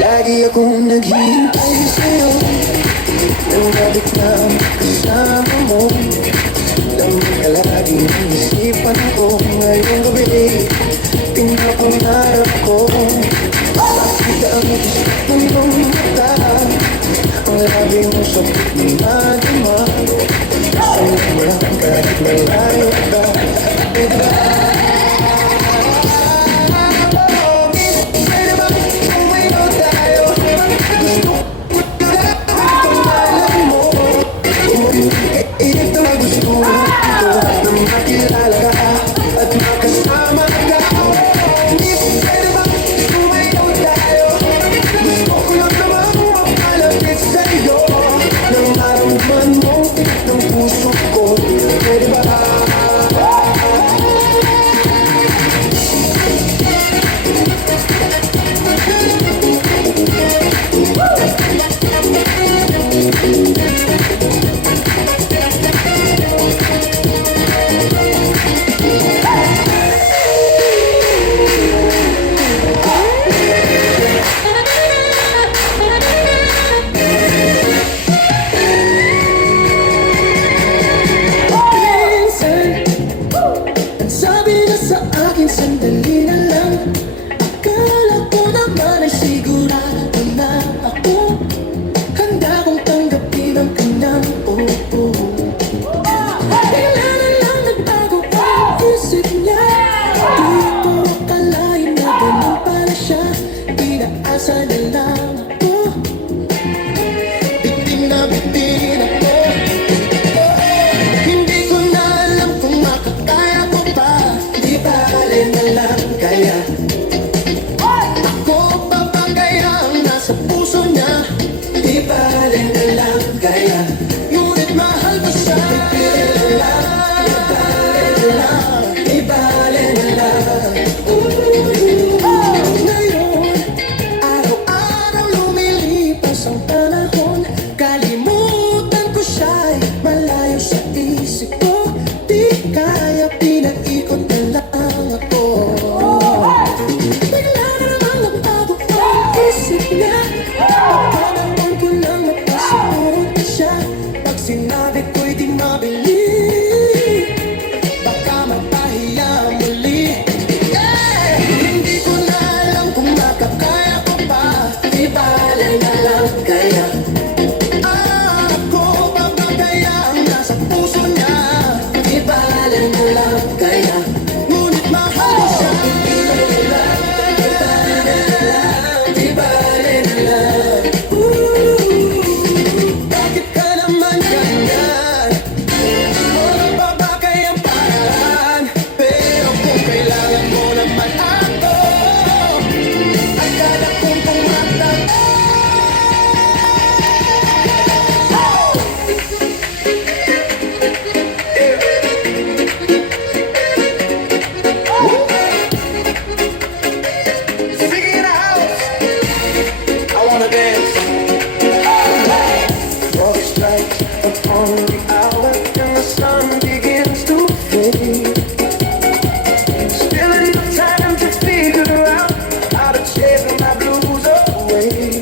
Lagi akong naghihintay sa'yo nang balik na ang kasama mo. Lamang ka lagi ng isipan ko. Ngayong gabi, pinapangarap ko. Bakit ang gusto mong mata? Ang labi mo sa madama. Gusto mo lang kahit malayo ka. Diba? Ito na gusto ko na makilala ka at makasama ka. Hindi pwede ba tumayo tayo? Gusto ko lang naman mapalapit sa'yo. Nang maramdaman mo ng puso ko. Pwede ba? Sandali na lang. Akala ko naman ay sigurado na ako. Handa kong tanggapin ang kanyang oo. Bigla na lang nagbago ang isip niya. Di ko akalain na ganun pala siya. Inaasa na lang ako. Bitin na bitin ako. Hindi ko na alam kung makakaya ko pa. Di bale na lang kaya. Ako pa ba kaya ang nasa puso niya? Di bale na lang kaya. Ngunit mahal ko siya. Di bale na lang. Di bale na lang. Ngayon, araw-araw lumilipas ang panahon. Kalimutan ko siya'y malayo sa isip ko. Di kaya pinag-ikot na lang ako. Bigla na naman nagbago ang isip niya. Pagkanaman ko lang napasiguro na siya. Pag sinabi ko'y di mabili, baka mapahiya muli. Hindi ko na alam kung makakaya ko pa. Di bale na lang kaya. Ako pa ba kaya ang nasa puso niya? Di bale na lang kaya. Ngunit mahal ko siya. Di bale na lang. Di bale na lang. Bakit ka naman ganyan? Wala pa ba kayang paraan? Pero kung kailangan mo naman ako, agad akong pumatag. Sing in the house. I wanna dance. Love strikes upon the hour and the sun begins to fade. Still enough time to figure out how to chase my blues away.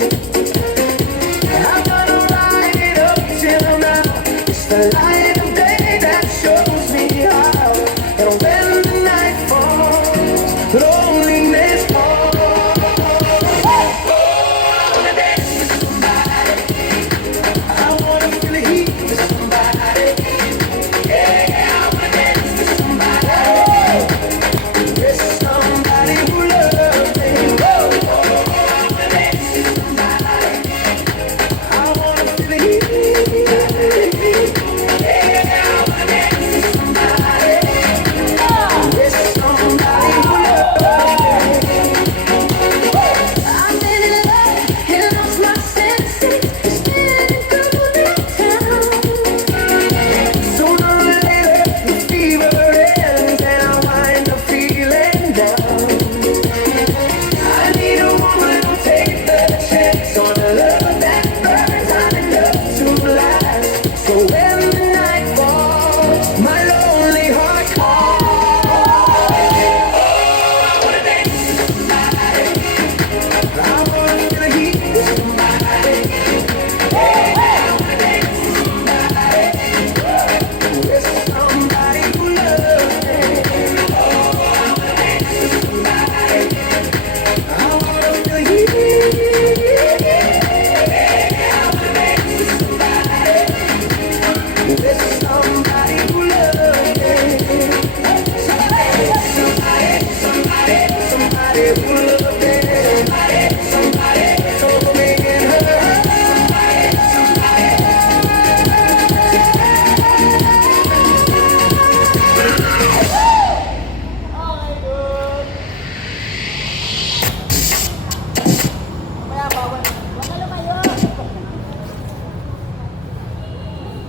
I'm gonna ride it up till now. It's the light of day that shows me how. And when the night falls,